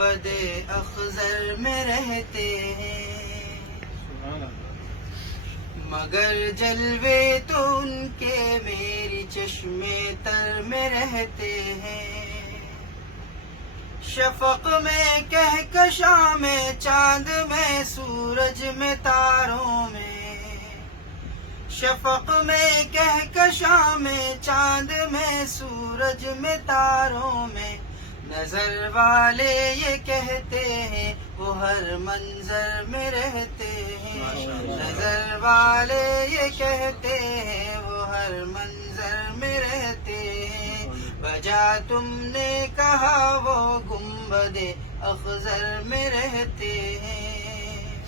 گنبد اخضر میں رہتے ہیں، مگر جلوے تو ان کے میری چشمے تر میں رہتے ہیں۔ شفق میں کہکشاں میں، چاند میں، سورج میں، تاروں میں، شفق میں کہکشاں میں، چاند میں، سورج میں، تاروں میں، نظر والے یہ کہتے ہیں وہ ہر منظر میں رہتے ہیں، نظر والے یہ کہتے ہیں وہ ہر منظر میں رہتے ہیں۔ بجا تم نے کہا وہ گنبد اخضر میں رہتے ہیں،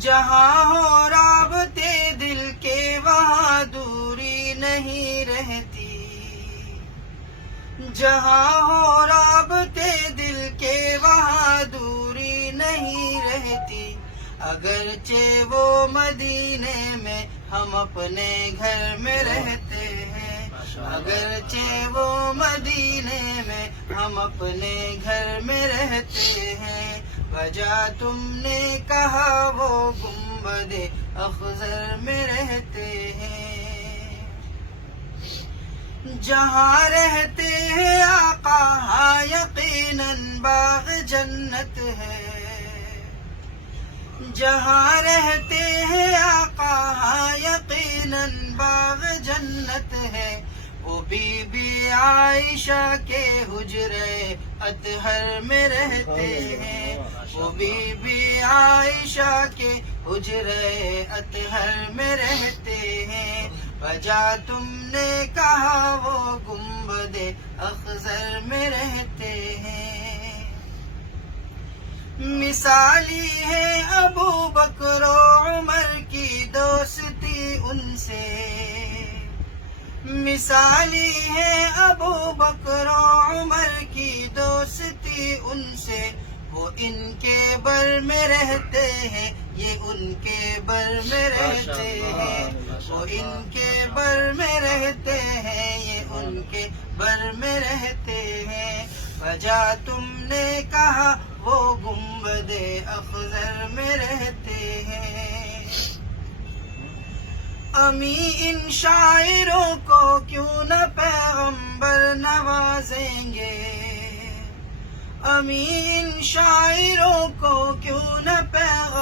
جہاں ہو رابطے دل کے وہاں دوری نہیں رہتی، جہاں ہو رابطے دل کے وہاں دوری نہیں رہتی، اگرچہ وہ مدینے میں ہم اپنے گھر میں رہتے ہیں، اگرچہ وہ مدینے میں ہم اپنے گھر میں رہتے ہیں۔ وجہ تم نے کہا وہ گنبد اخضر میں رہتے ہیں، جہاں رہتے ہیں آقا ہاں یقیناً باغ جنت ہے، جہاں رہتے ہیں آقا ہاں یقیناً باغ جنت ہے۔ وہ بی بی عائشہ کے حجرے اطہر میں رہتے ہیں، وہ بی بی عائشہ کے حجرے اطہر میں رہتے ہیں۔ وجہ تم نے کہا وہ گنبد اخضر میں رہتے ہیں، مثالی ہے ابو بکر و عمر کی دوستی ان سے، مثالی ہے ابو بکر و عمر کی دوستی ان سے، وہ ان کے بر میں رہتے ہیں یہ ان کے بر میں رہتے ہیں، وہ ان کے بر میں رہتے ہیں یہ ان کے بر میں رہتے ہیں۔ وجہ تم نے کہا وہ گنبد اخضر میں رہتے ہیں، امی ان شاعروں کو کیوں نہ پیغمبر نوازیں گے، امی ان شاعروں کو کیوں نہ پیغمبر